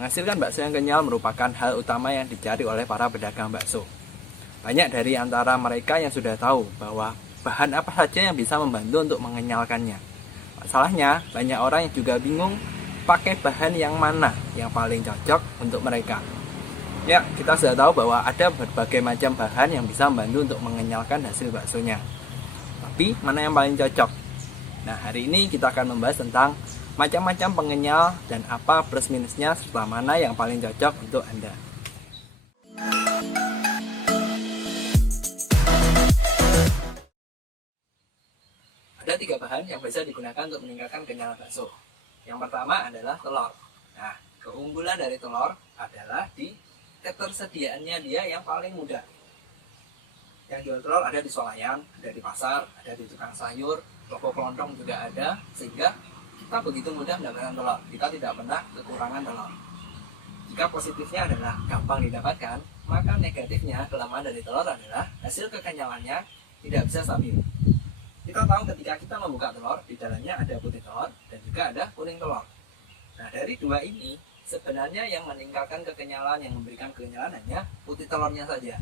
Menghasilkan bakso yang kenyal merupakan hal utama yang dicari oleh para pedagang bakso. Banyak dari antara mereka yang sudah tahu bahwa bahan apa saja yang bisa membantu untuk mengenyalkannya. Masalahnya, banyak orang yang juga bingung pakai bahan yang mana yang paling cocok untuk mereka. Ya, kita sudah tahu bahwa ada berbagai macam bahan yang bisa membantu untuk mengenyalkan hasil baksonya. Tapi, mana yang paling cocok? Nah, hari ini kita akan membahas tentang macam-macam pengenyal dan apa plus minusnya serta mana yang paling cocok untuk Anda. Ada 3 bahan yang bisa digunakan untuk meningkatkan kenyalan bakso. Yang pertama adalah telur. Nah, keunggulan dari telur adalah di ketersediaannya dia yang paling mudah. Yang jual telur ada di swalayan, ada di pasar, ada di tukang sayur, toko kelontong juga ada, sehingga kita begitu mudah mendapatkan telur. Kita tidak pernah kekurangan telur. Jika positifnya adalah gampang didapatkan, maka negatifnya kelemahan dari telur adalah hasil kekenyalannya tidak bisa stabil. Kita tahu ketika kita membuka telur, di dalamnya ada putih telur dan juga ada kuning telur. Nah, dari dua ini, sebenarnya yang meningkatkan kekenyalan, yang memberikan kekenyalan hanya putih telurnya saja.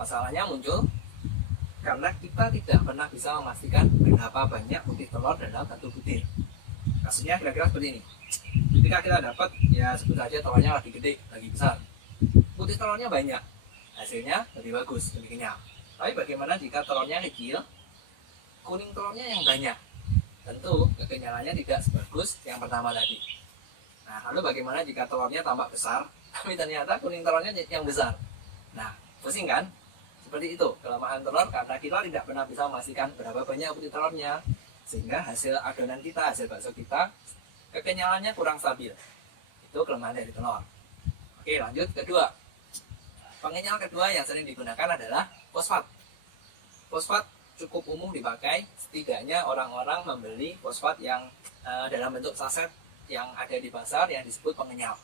Masalahnya muncul karena kita tidak pernah bisa memastikan berapa banyak putih telur dalam satu butir. Kasusnya kira-kira seperti ini. Ketika kita dapat, ya sebut saja telurnya lagi gede, lagi besar. Putih telurnya banyak, hasilnya lebih bagus, lebih kenyal. Tapi bagaimana jika telurnya kecil, kuning telurnya yang banyak? Tentu kekenyalannya tidak sebagus yang pertama tadi. Nah, lalu bagaimana jika telurnya tambah besar, tapi ternyata kuning telurnya yang besar? Nah, pusing kan? Seperti itu, kelemahan telur karena kita tidak pernah bisa memastikan berapa banyak putih telurnya, sehingga hasil adonan kita, hasil bakso kita, kekenyalannya kurang stabil. Itu kelemahan dari telur. Oke, lanjut kedua. Pengenyal kedua yang sering digunakan adalah fosfat. Fosfat cukup umum dipakai, setidaknya orang-orang membeli fosfat yang dalam bentuk saset yang ada di pasar yang disebut pengenyal.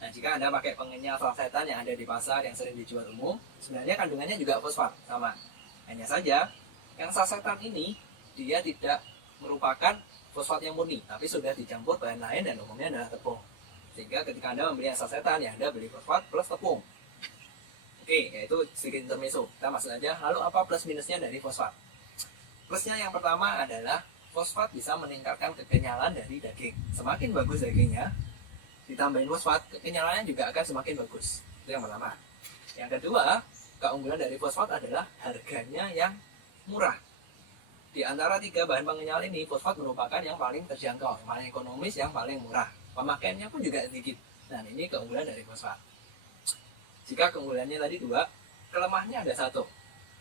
Nah, jika Anda pakai pengenyal sasetan yang ada di pasar yang sering dijual umum, sebenarnya kandungannya juga fosfat, sama. Hanya saja, yang sasetan ini dia tidak merupakan fosfat yang murni, tapi sudah dicampur bahan lain dan umumnya adalah tepung. Sehingga ketika Anda membeli yang sasetan, ya Anda beli fosfat plus tepung. Oke, yaitu sedikit intermezzo. Kita masuk aja, lalu apa plus minusnya dari fosfat? Plusnya yang pertama adalah fosfat bisa meningkatkan kekenyalan dari daging. Semakin bagus dagingnya, ditambahin fosfat, kekenyalannya juga akan semakin bagus. Itu yang pertama. Yang kedua, keunggulan dari fosfat adalah harganya yang murah. Di antara 3 bahan pengenyal ini, fosfat merupakan yang paling terjangkau, yang paling ekonomis, yang paling murah. Pemakaiannya pun juga sedikit. Nah, ini keunggulan dari fosfat. Jika keunggulannya tadi 2, kelemahannya ada 1.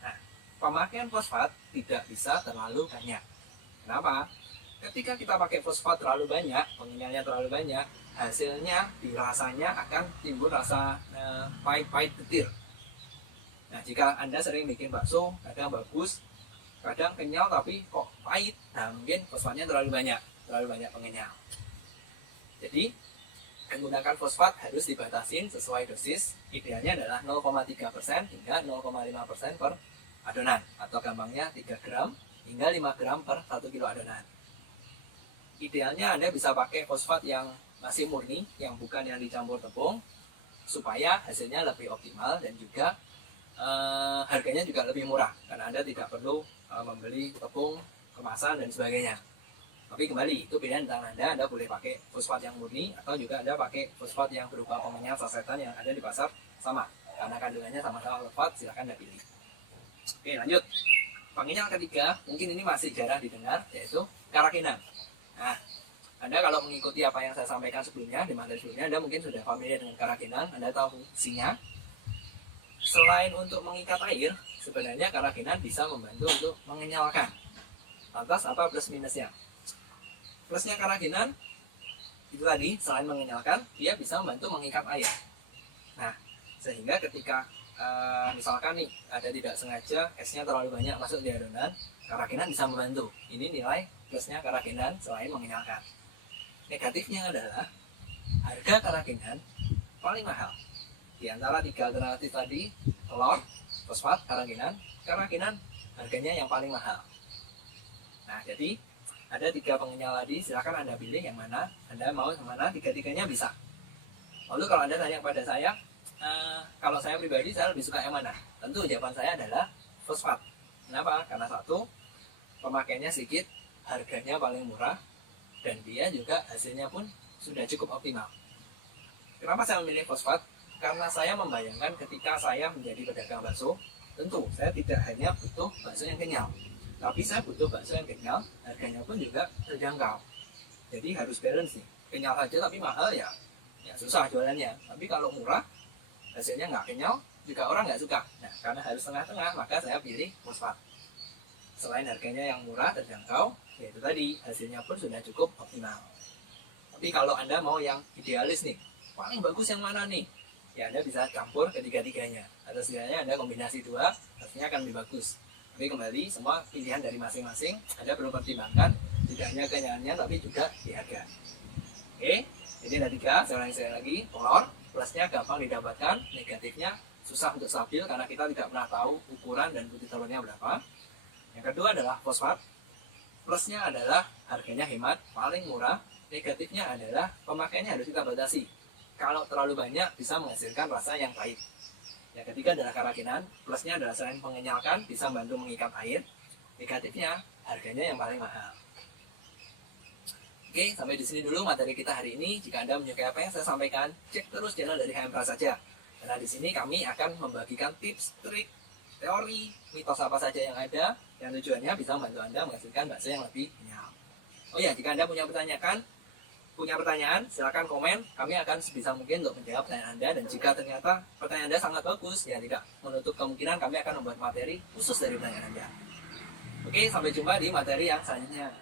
Nah, pemakaian fosfat tidak bisa terlalu banyak. Kenapa? Ketika kita pakai fosfat terlalu banyak, pengenyalnya terlalu banyak, hasilnya dirasanya akan timbul rasa pahit-pahit getir. Nah, jika Anda sering bikin bakso, kadang bagus, kadang kenyal tapi kok pahit, nah mungkin fosfatnya terlalu banyak pengenyal. Jadi menggunakan fosfat harus dibatasin sesuai dosis. Idealnya adalah 0,3% hingga 0,5% per adonan, atau gampangnya 3 gram hingga 5 gram per 1 kilo adonan. Idealnya Anda bisa pakai fosfat yang masih murni, yang bukan yang dicampur tepung, supaya hasilnya lebih optimal dan juga harganya juga lebih murah, karena Anda tidak perlu membeli tepung, kemasan, dan sebagainya. Tapi kembali, itu pilihan tentang Anda boleh pakai fosfat yang murni, atau juga Anda pakai fosfat yang berupa pengenyal sasetan yang ada di pasar, sama. Karena kandungannya sama-sama fosfat, silahkan Anda pilih. Oke, lanjut. Pengenyal ketiga, mungkin ini masih jarang didengar, yaitu karakinan. Nah, Anda kalau mengikuti apa yang saya sampaikan sebelumnya, di materi sebelumnya, Anda mungkin sudah familiar dengan karakinan, Anda tahu fungsinya. Selain untuk mengikat air, sebenarnya karakinan bisa membantu untuk mengenyalkan. Lantas apa plus minusnya? Plusnya karakinan itu tadi, selain mengenyalkan, dia bisa membantu mengikat air. Nah, sehingga ketika misalkan nih ada tidak sengaja esnya terlalu banyak masuk di adonan, karakinan bisa membantu. Ini nilai plusnya karakinan selain mengenyalkan. Negatifnya adalah harga karakinan paling mahal. Di antara 3 alternatif tadi, telur, fosfat, karakinan harganya yang paling mahal. Nah, jadi ada 3 pengenyal tadi, silakan Anda pilih yang mana Anda mau, yang mana, 3-tiganya bisa. Lalu kalau Anda tanya kepada saya, kalau saya pribadi saya lebih suka yang mana? Tentu jawaban saya adalah fosfat. Kenapa? Karena satu, pemakaiannya sedikit, harganya paling murah, dan dia juga hasilnya pun sudah cukup optimal. Kenapa saya memilih fosfat? Karena saya membayangkan ketika saya menjadi pedagang bakso, tentu saya tidak hanya butuh bakso yang kenyal, tapi saya butuh bakso yang kenyal, harganya pun juga terjangkau. Jadi harus balance nih. Kenyal saja tapi mahal ya susah jualannya. Tapi kalau murah, hasilnya nggak kenyal, juga orang nggak suka. Nah, karena harus tengah-tengah, maka saya pilih fosfat. Selain harganya yang murah, terjangkau, yaitu tadi, hasilnya pun sudah cukup optimal. Tapi kalau Anda mau yang idealis nih, paling bagus yang mana nih? Ya Anda bisa campur ketiga-tiganya. Atau setidaknya Anda kombinasi dua, hasilnya akan lebih bagus. Tapi kembali, semua pilihan dari masing-masing, Anda perlu pertimbangkan, tidak hanya kenyalnya, tapi juga di harga. Oke? Jadi ada 3, saya ulangi lagi, telur, plusnya gampang didapatkan, negatifnya susah untuk stabil karena kita tidak pernah tahu ukuran dan putih telurnya berapa. Yang kedua adalah fosfat, plusnya adalah harganya hemat, paling murah, negatifnya adalah pemakaiannya harus kita batasi. Kalau terlalu banyak bisa menghasilkan rasa yang pahit. Yang ketiga adalah kerakinan, plusnya adalah selain mengenyalkan, bisa membantu mengikat air, negatifnya harganya yang paling mahal. Oke, sampai di sini dulu materi kita hari ini. Jika Anda menyukai apa yang saya sampaikan, cek terus channel dari HM Prasaja. Karena di sini kami akan membagikan tips, trik, teori, mitos apa saja yang ada, yang tujuannya bisa membantu Anda menghasilkan bakso yang lebih kenyal. Oh ya, jika Anda punya pertanyaan, silakan komen. Kami akan sebisa mungkin untuk menjawab pertanyaan Anda. Dan jika ternyata pertanyaan Anda sangat bagus, ya tidak menutup kemungkinan kami akan membuat materi khusus dari pertanyaan Anda. Oke, sampai jumpa di materi yang selanjutnya.